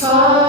Hallelujah.